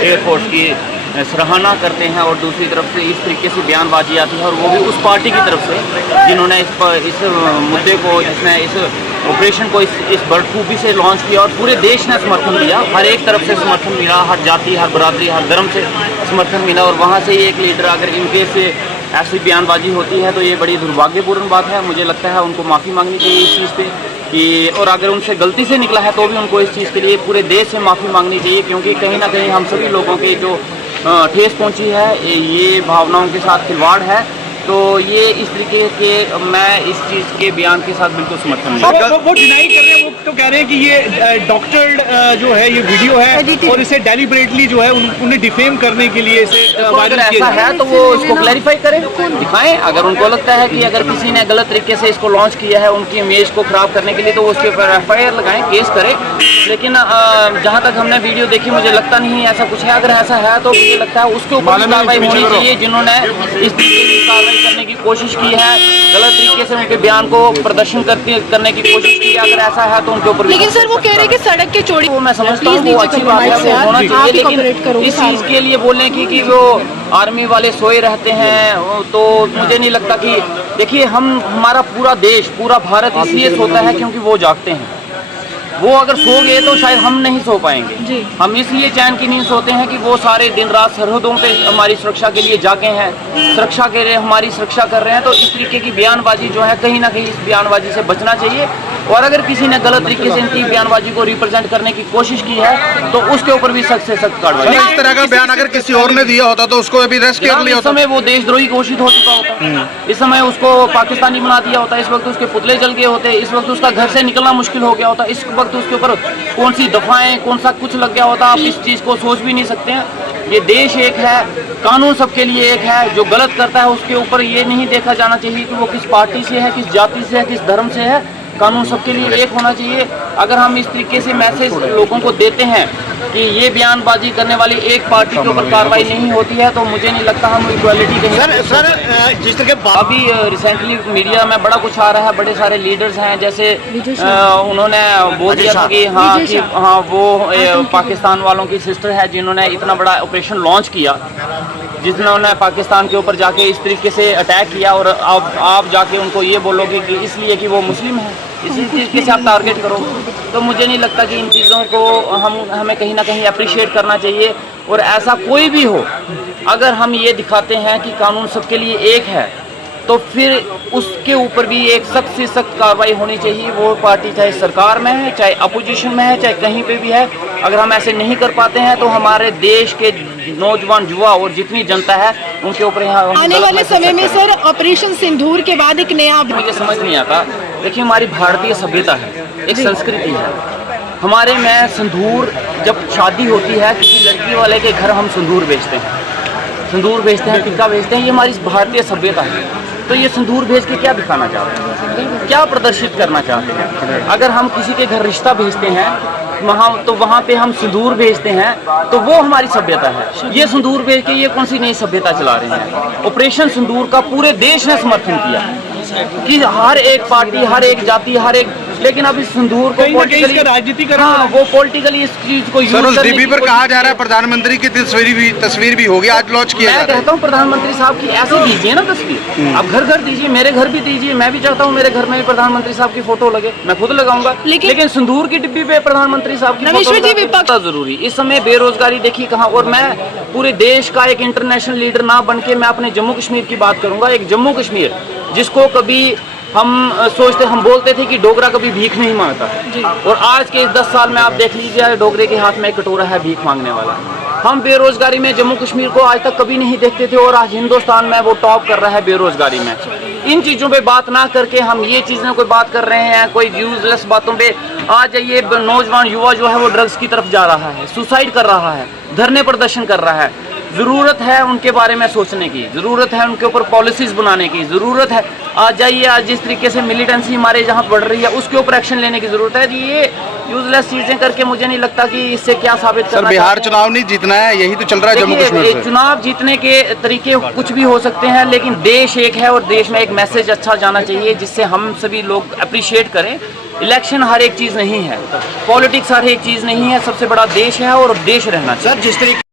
Air force की सराहना करते हैं और दूसरी तरफ से इस तरीके से बयानबाजी आती है, और वो भी उस पार्टी की तरफ से जिन्होंने इस मुद्दे को, जिसने इस ऑपरेशन को इस बड़खूबी से लॉन्च किया, और पूरे देश ने समर्थन दिया। हर एक तरफ से समर्थन मिला, हर जाति, हर बरादरी, हर धर्म से समर्थन मिला। और वहाँ से ही एक लीडर अगर इनके से ऐसी बयानबाजी होती है तो ये बड़ी दुर्भाग्यपूर्ण बात है। मुझे लगता है उनको माफ़ी मांगनी चाहिए इस चीज़ पे कि, और अगर उनसे गलती से निकला है तो भी उनको इस चीज़ के लिए पूरे देश से माफ़ी मांगनी चाहिए, क्योंकि कहीं ना कहीं हम सभी लोगों के जो ठेस पहुंची है, ये भावनाओं के साथ खिलवाड़ है। तो ये इस तरीके के, मैं इस चीज़ के बयान के साथ बिल्कुल समर्थन नहीं। वो डिनाई कर रहे हैं, वो तो कह रहे हैं कि ये डॉक्टर्ड जो है ये वीडियो है और इसे डेलिबरेटली जो है उन्हें डिफेम करने के लिए इसे अगर ऐसा है तो वो इसको क्लैरिफाई करें, दिखाएं। अगर उनको लगता है कि अगर किसी ने गलत तरीके से इसको लॉन्च किया है उनकी इमेज को खराब करने के लिए, तो उसके ऊपर FIR लगाएं, केस करें। लेकिन जहाँ तक हमने वीडियो देखी, मुझे लगता नहीं ऐसा कुछ है। अगर ऐसा है तो मुझे लगता है उसके ऊपर कार्रवाई होनी चाहिए, जिन्होंने इस तरीके की कार्रवाई करने की कोशिश की है, गलत तरीके से उनके बयान को प्रदर्शन करने की कोशिश की है। अगर ऐसा है तो उनके ऊपर। लेकिन सर वो कह रहे हैं कि सड़क के चौड़ी, वो मैं समझता हूँ वो अच्छी बात है, वो होना चाहिए, लेकिन इस चीज़ के लिए बोलें कि वो आर्मी वाले सोए रहते हैं, तो मुझे नहीं लगता कि, देखिए हमारा पूरा देश, पूरा भारत इसलिए सोता है क्योंकि वो जागते हैं। वो अगर सो गए तो शायद हम नहीं सो पाएंगे। हम इसलिए चैन की नींद सोते हैं कि वो सारे दिन रात सरहदों पे हमारी सुरक्षा के लिए जागे हैं, सुरक्षा के लिए हमारी सुरक्षा कर रहे हैं। तो इस तरीके की बयानबाजी जो है, कहीं ना कहीं इस बयानबाजी से बचना चाहिए। और अगर किसी ने गलत तरीके से इनकी बयानबाजी को रिप्रेजेंट करने की कोशिश की है तो उसके ऊपर भी सख्त से सख्त कार्रवाई। इस तरह का बयान अगर किसी और ने दिया होता तो उसको अभी अरेस्ट कर लिया होता। इस समय वो देशद्रोही घोषित हो चुका होता, इस समय उसको पाकिस्तानी बना दिया होता, इस वक्त उसके पुतले जल गए होते, इस वक्त उसका घर से निकलना मुश्किल हो गया होता, इस वक्त उसके ऊपर कौन सी दफाएं, कौन सा कुछ लग गया होता। आप इस चीज़ को सोच भी नहीं सकते हैं। ये देश एक है, कानून सबके लिए एक है। जो गलत करता है उसके ऊपर ये नहीं देखा जाना चाहिए कि वो किस पार्टी से है, किस जाति से है, किस धर्म से है। कानून सबके लिए एक होना चाहिए। अगर हम इस तरीके से मैसेज लोगों को देते हैं कि ये बयानबाजी करने वाली एक पार्टी के ऊपर कार्रवाई नहीं होती है, तो मुझे नहीं लगता हम इक्वालिटी के। सर जिस तरह अभी रिसेंटली मीडिया में बड़ा कुछ आ रहा है, बड़े सारे लीडर्स हैं, जैसे उन्होंने बोल दिया था कि हाँ वो पाकिस्तान वालों की सिस्टर है जिन्होंने इतना बड़ा ऑपरेशन लॉन्च किया, जिन्होंने पाकिस्तान के ऊपर जाके इस तरीके से अटैक किया, और आप जाके उनको ये बोलोगे कि इसलिए कि वो मुस्लिम है, इसी तरीके से आप टारगेट करो। तो मुझे नहीं लगता कि इन चीज़ों को हमें कहीं ना कहीं अप्रिशिएट करना चाहिए। और ऐसा कोई भी हो, अगर हम ये दिखाते हैं कि कानून सबके लिए एक है, तो फिर उसके ऊपर भी एक सख्त से सख्त कार्रवाई होनी चाहिए। वो पार्टी चाहे सरकार में है, चाहे अपोजिशन में है, चाहे कहीं पे भी है। अगर हम ऐसे नहीं कर पाते हैं तो हमारे देश के नौजवान, युवा और जितनी जनता है उनके ऊपर आने वाले समय में सर ऑपरेशन सिंदूर के बाद एक नया, मुझे समझ नहीं आता। देखिए, हमारी भारतीय सभ्यता है, एक संस्कृति है हमारे में। सिंदूर जब शादी होती है किसी लड़की वाले के घर, हम सिंदूर बेचते हैं, सिंदूर बेचते हैं, टिक्का बेचते हैं। ये हमारी भारतीय सभ्यता है। तो ये सिंदूर भेज के क्या दिखाना चाहते हैं, क्या प्रदर्शित करना चाहते हैं? अगर हम किसी के घर रिश्ता भेजते हैं वहाँ पे हम सिंदूर भेजते हैं, तो वो हमारी सभ्यता है। ये सिंदूर भेज के ये कौन सी नई सभ्यता चला रहे हैं? ऑपरेशन सिंदूर का पूरे देश ने समर्थन किया कि हर एक पार्टी, हर एक जाति, हर एक, लेकिन अब इस सिंदूर को राजनीतिकरण, हाँ, वो पॉलिटिकली इस चीज को यूज करने डीपी पर कहा जा रहा है प्रधानमंत्री की तस्वीर भी होगी, आज लॉन्च किया। मैं कहता हूँ प्रधानमंत्री साहब की ऐसे दीजिए ना तस्वीर, आप घर घर दीजिए, मेरे घर भी दीजिए। मैं भी चाहता हूँ मेरे घर में भी प्रधानमंत्री साहब की फोटो लगे, मैं खुद लगाऊंगा। लेकिन सिंदूर की डिब्बी पे प्रधानमंत्री साहब की फोटो जरूरी। इस समय बेरोजगारी देखिए कहाँ, और मैं पूरे देश का एक इंटरनेशनल लीडर ना बन के मैं अपने जम्मू कश्मीर की बात करूंगा। एक जम्मू कश्मीर जिसको कभी हम बोलते थे कि डोगरा कभी भीख नहीं मांगता, और आज के इस 10 साल में आप देख लीजिए, डोगरे के हाथ में एक कटोरा है भीख मांगने वाला। हम बेरोजगारी में जम्मू कश्मीर को आज तक कभी नहीं देखते थे, और आज हिंदुस्तान में वो टॉप कर रहा है बेरोजगारी में। इन चीज़ों पे बात ना करके हम ये चीज़ें कोई बात कर रहे हैं, कोई यूजलेस बातों पे। आज ये नौजवान युवा जो है वो ड्रग्स की तरफ जा रहा है, सुसाइड कर रहा है, धरने प्रदर्शन कर रहा है। ज़रूरत है उनके बारे में सोचने की, ज़रूरत है उनके ऊपर पॉलिसीज़ बनाने की, ज़रूरत है। आज जाइए, आज जिस तरीके से मिलिटेंसी हमारे जहाँ बढ़ रही है उसके ऊपर एक्शन लेने की ज़रूरत है। ये यूजलेस चीज़ें करके मुझे नहीं लगता कि इससे क्या साबित करना। सर, बिहार चुनाव नहीं जीतना है, यही तो चल रहा है जम्मू कश्मीर से। चुनाव जीतने के तरीके कुछ भी हो सकते हैं, लेकिन देश एक है और देश में एक मैसेज अच्छा जाना चाहिए जिससे हम सभी लोग अप्रिशिएट करें। इलेक्शन हर एक चीज़ नहीं है, पॉलिटिक्स हर एक चीज़ नहीं है, सबसे बड़ा देश है और देश रहना चाहिए। सर, जिस तरीके